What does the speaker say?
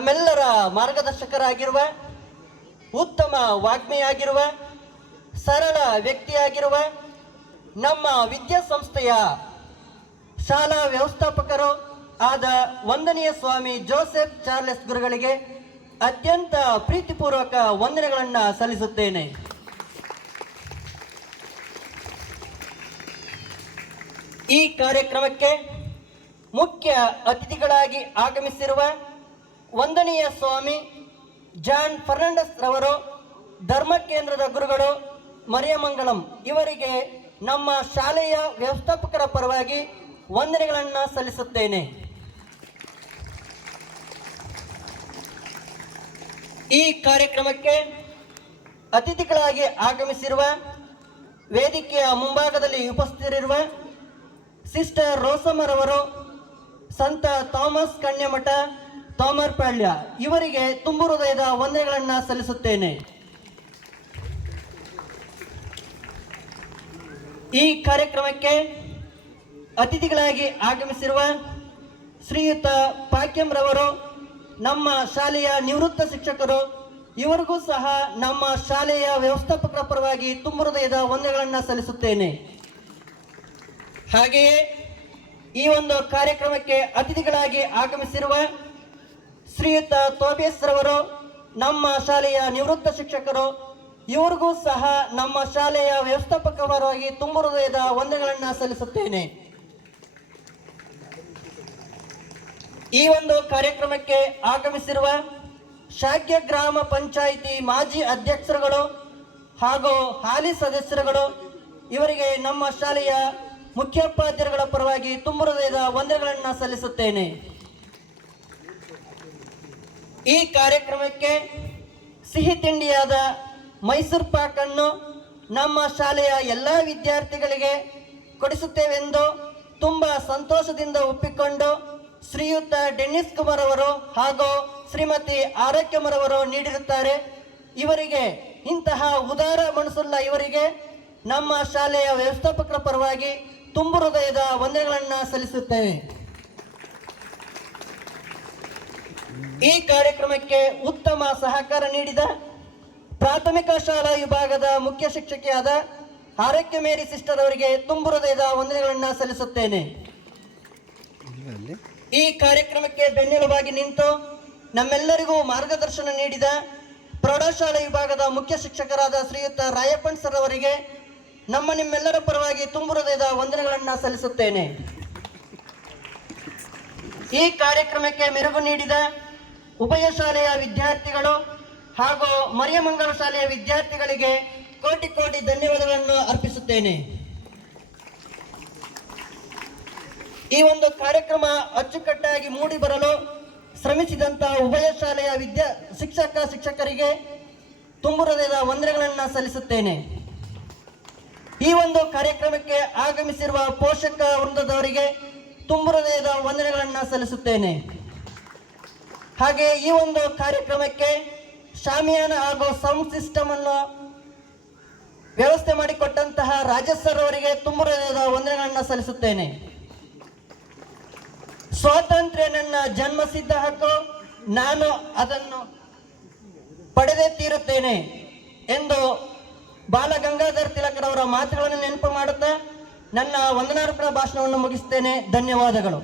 ನಮ್ಮೆಲ್ಲರ ಮಾರ್ಗದರ್ಶಕರಾಗಿರುವ, ಉತ್ತಮ ವಾಗ್ಮಿಯಾಗಿರುವ, ಸರಳ ವ್ಯಕ್ತಿಯಾಗಿರುವ ನಮ್ಮ ವಿದ್ಯಾಸಂಸ್ಥೆಯ ಶಾಲಾ ವ್ಯವಸ್ಥಾಪಕರು ಆದ ವಂದನೀಯ ಸ್ವಾಮಿ ಜೋಸೆಫ್ ಚಾರ್ಲೆಸ್ ಗುರುಗಳಿಗೆ ಅತ್ಯಂತ ಪ್ರೀತಿಪೂರ್ವಕ ವಂದನೆಗಳನ್ನು ಸಲ್ಲಿಸುತ್ತೇನೆ. ಈ ಕಾರ್ಯಕ್ರಮಕ್ಕೆ ಮುಖ್ಯ ಅತಿಥಿಗಳಾಗಿ ಆಗಮಿಸಿರುವ ವಂದನೀಯ ಸ್ವಾಮಿ ಜಾನ್ ಫರ್ನಾಂಡಸ್ ರವರು, ಧರ್ಮ ಕೇಂದ್ರದ ಗುರುಗಳು ಮರಿಯಮಂಗಲಂ ಇವರಿಗೆ ನಮ್ಮ ಶಾಲೆಯ ವ್ಯವಸ್ಥಾಪಕರ ಪರವಾಗಿ ವಂದನೆಗಳನ್ನು ಸಲ್ಲಿಸುತ್ತೇನೆ. ಈ ಕಾರ್ಯಕ್ರಮಕ್ಕೆ ಅತಿಥಿಗಳಾಗಿ ಆಗಮಿಸಿರುವ ವೇದಿಕೆಯ ಮುಂಭಾಗದಲ್ಲಿ ಉಪಸ್ಥಿತರಿರುವ ಸಿಸ್ಟರ್ ರೋಸಮ್ಮರವರು, ಸಂತ ಥಾಮಸ್ ಕನ್ಯಮಠ ತೋಮರ್ಪಾಳ್ಯ ಇವರಿಗೆ ತುಂಬು ಹೃದಯದ ವಂದನೆಗಳನ್ನು ಸಲ್ಲಿಸುತ್ತೇನೆ. ಈ ಕಾರ್ಯಕ್ರಮಕ್ಕೆ ಅತಿಥಿಗಳಾಗಿ ಆಗಮಿಸಿರುವ ಶ್ರೀಯುತ ಪಾಕ್ಯಂ ರವರು, ನಮ್ಮ ಶಾಲೆಯ ನಿವೃತ್ತ ಶಿಕ್ಷಕರು, ಇವರಿಗೂ ಸಹ ನಮ್ಮ ಶಾಲೆಯ ವ್ಯವಸ್ಥಾಪಕರ ಪರವಾಗಿ ತುಂಬು ಹೃದಯದ ವಂದನೆಗಳನ್ನು ಸಲ್ಲಿಸುತ್ತೇನೆ. ಹಾಗೆಯೇ ಈ ಒಂದು ಕಾರ್ಯಕ್ರಮಕ್ಕೆ ಅತಿಥಿಗಳಾಗಿ ಆಗಮಿಸಿರುವ ಶ್ರೀಯುತ ತೋಬೇಸ್ ರವರು, ನಮ್ಮ ಶಾಲೆಯ ನಿವೃತ್ತ ಶಿಕ್ಷಕರು, ಇವರಿಗೂ ಸಹ ನಮ್ಮ ಶಾಲೆಯ ವ್ಯವಸ್ಥಾಪಕ ಪರವಾಗಿ ತುಂಬು ಹೃದಯದ ವಂದನೆಗಳನ್ನು ಸಲ್ಲಿಸುತ್ತೇನೆ. ಈ ಒಂದು ಕಾರ್ಯಕ್ರಮಕ್ಕೆ ಆಗಮಿಸಿರುವ ಶಾಕ್ಯ ಗ್ರಾಮ ಪಂಚಾಯಿತಿ ಮಾಜಿ ಅಧ್ಯಕ್ಷರುಗಳು ಹಾಗೂ ಹಾಲಿ ಸದಸ್ಯರುಗಳು, ಇವರಿಗೆ ನಮ್ಮ ಶಾಲೆಯ ಮುಖ್ಯೋಪಾಧ್ಯಾಯರುಗಳ ಪರವಾಗಿ ತುಂಬು ಹೃದಯದ ವಂದನೆಗಳನ್ನು ಸಲ್ಲಿಸುತ್ತೇನೆ. ಈ ಕಾರ್ಯಕ್ರಮಕ್ಕೆ ಸಿಹಿ ತಿಂಡಿಯಾದ ಮೈಸೂರು ಪಾಕನ್ನು ನಮ್ಮ ಶಾಲೆಯ ಎಲ್ಲ ವಿದ್ಯಾರ್ಥಿಗಳಿಗೆ ಕೊಡಿಸುತ್ತೇವೆಂದು ತುಂಬ ಸಂತೋಷದಿಂದ ಒಪ್ಪಿಕೊಂಡು ಶ್ರೀಯುತ ಡೆನ್ನಿಸ್ ಕುಮಾರ್ ಅವರು ಹಾಗೂ ಶ್ರೀಮತಿ ಆರೋಗ್ಯಮರವರು ನೀಡಿರುತ್ತಾರೆ. ಇವರಿಗೆ, ಇಂತಹ ಉದಾರ ಮನಸ್ಸುಳ್ಳ ಇವರಿಗೆ ನಮ್ಮ ಶಾಲೆಯ ವ್ಯವಸ್ಥಾಪಕರ ಪರವಾಗಿ ತುಂಬು ಹೃದಯದ ವಂದನೆಗಳನ್ನು ಸಲ್ಲಿಸುತ್ತೇವೆ. ಈ ಕಾರ್ಯಕ್ರಮಕ್ಕೆ ಉತ್ತಮ ಸಹಕಾರ ನೀಡಿದ ಪ್ರಾಥಮಿಕ ಶಾಲಾ ವಿಭಾಗದ ಮುಖ್ಯ ಶಿಕ್ಷಕಿಯಾದ ಆರೋಗ್ಯ ಮೇರಿ ಸಿಸ್ಟರ್ ಅವರಿಗೆ ತುಂಬು ಹೃದಯದ ವಂದನೆಗಳನ್ನು ಸಲ್ಲಿಸುತ್ತೇನೆ. ಈ ಕಾರ್ಯಕ್ರಮಕ್ಕೆ ಬೆನ್ನೆಲುಬಾಗಿ ನಿಂತು ನಮ್ಮೆಲ್ಲರಿಗೂ ಮಾರ್ಗದರ್ಶನ ನೀಡಿದ ಪ್ರೌಢಶಾಲಾ ವಿಭಾಗದ ಮುಖ್ಯ ಶಿಕ್ಷಕರಾದ ಶ್ರೀಯುತ ರಾಯಪ್ಪನ್ ಸರ್ ಅವರಿಗೆ ನಿಮ್ಮೆಲ್ಲರ ಪರವಾಗಿ ತುಂಬು ಹೃದಯದ ವಂದನೆಗಳನ್ನು ಸಲ್ಲಿಸುತ್ತೇನೆ. ಈ ಕಾರ್ಯಕ್ರಮಕ್ಕೆ ಮೆರುಗು ನೀಡಿದ ಉಭಯ ಶಾಲೆಯ ವಿದ್ಯಾರ್ಥಿಗಳು ಹಾಗೂ ಮರಿಯಮಂಗಲ ಶಾಲೆಯ ವಿದ್ಯಾರ್ಥಿಗಳಿಗೆ ಕೋಟಿ ಕೋಟಿ ಧನ್ಯವಾದಗಳನ್ನು ಅರ್ಪಿಸುತ್ತೇನೆ. ಈ ಒಂದು ಕಾರ್ಯಕ್ರಮ ಅಚ್ಚುಕಟ್ಟಾಗಿ ಮೂಡಿ ಬರಲು ಶ್ರಮಿಸಿದಂತಹ ಉಭಯ ಶಾಲೆಯ ಶಿಕ್ಷಕರಿಗೆ ತುಂಬು ಹೃದಯದ ವಂದನೆಗಳನ್ನು ಸಲ್ಲಿಸುತ್ತೇನೆ. ಈ ಒಂದು ಕಾರ್ಯಕ್ರಮಕ್ಕೆ ಆಗಮಿಸಿರುವ ಪೋಷಕ ವೃಂದದವರಿಗೆ ತುಂಬು ಹೃದಯದ ವಂದನೆಗಳನ್ನು ಸಲ್ಲಿಸುತ್ತೇನೆ. ಹಾಗೆ ಈ ಒಂದು ಕಾರ್ಯಕ್ರಮಕ್ಕೆ ಶಾಮಿಯಾನ ಹಾಗೂ ಸೌಂಡ್ ಸಿಸ್ಟಮ್ ಅನ್ನು ವ್ಯವಸ್ಥೆ ಮಾಡಿಕೊಟ್ಟಂತಹ ರಾಜೇಶ್ ಸರ್ ಅವರಿಗೆ ತುಂಬು ಹೃದಯದ ವಂದನೆಗಳನ್ನು ಸಲ್ಲಿಸುತ್ತೇನೆ. ಸ್ವಾತಂತ್ರ್ಯ ನನ್ನ ಜನ್ಮಸಿದ್ಧ ಹಕ್ಕು, ನಾನು ಅದನ್ನು ಪಡೆದೇ ತೀರುತ್ತೇನೆ ಎಂದು ಬಾಲ ಗಂಗಾಧರ್ ತಿಲಕರವರ ಮಾತುಗಳನ್ನು ನೆನಪು ಮಾಡುತ್ತಾ ನನ್ನ ವಂದನಾರ್ಪಣಾ ಭಾಷಣವನ್ನು ಮುಗಿಸುತ್ತೇನೆ. ಧನ್ಯವಾದಗಳು.